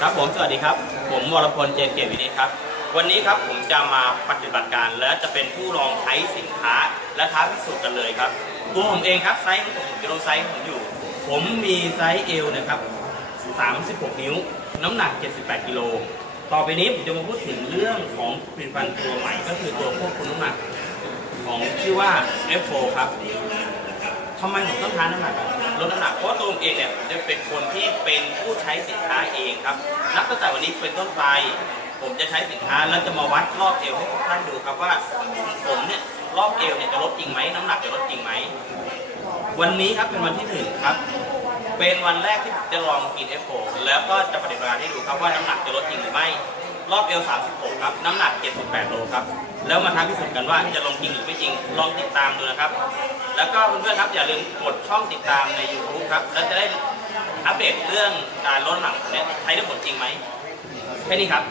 ครับผมสวัสดีครับ ผมวรพลเจนเกตวินิจครับ วันนี้ครับผมจะมาปฏิบัติการและจะเป็นผู้ลองใช้สินค้าและท้าพิสูจน์กันเลยครับตัวผมเองครับไซส์ของผมผมจะลงไซส์ของผมอยู่ ผมมีไซส์เอลนะครับ36 นิ้ว น้ำหนัก 78กิโลต่อไปนี้ผมจะมาพูดถึงเรื่องของผลิตภัณฑ์ตัวใหม่ก็คือตัวควบคุมน้ำหนัก ของชื่อว่า F4 ครับ ทำไมผมต้องทานน้ำหนักลดน้ำหนักเพราะตัวผมเองเนี่ยจะเป็นคนที่เป็นผู้ใช้สินค้าเองครับ นับตั้งแต่วันนี้เป็นต้นไป ผมจะใช้สินค้าแล้วจะมาวัดรอบเอวให้ทุกท่านดูครับว่าผมเนี่ยรอบเอวเนี่ยจะลดจริงไหมน้ำหนักจะลดจริงไหมวันนี้ครับเป็นวันที่หนึ่งครับ เป็นวันแรกที่ผมจะลองกิน F4 แล้วก็จะปฏิบัติการให้ดูครับว่าน้ำหนักจะลดจริงหรือไม่ รอบเอว36ครับ น้ำหนัก 78 โลครับ แล้วมาท้าพิสูจน์กันว่าจะลงจริงหรือไม่จริง ลองติดตามดูนะครับ แล้วก็เพื่อนๆครับอย่าลืมกดช่องติดตามใน YouTube ครับ แล้วจะได้อัปเดตเรื่องการลดน้ำหนักเนี่ยใช้ได้ผลจริงไหมแค่นี้ครับ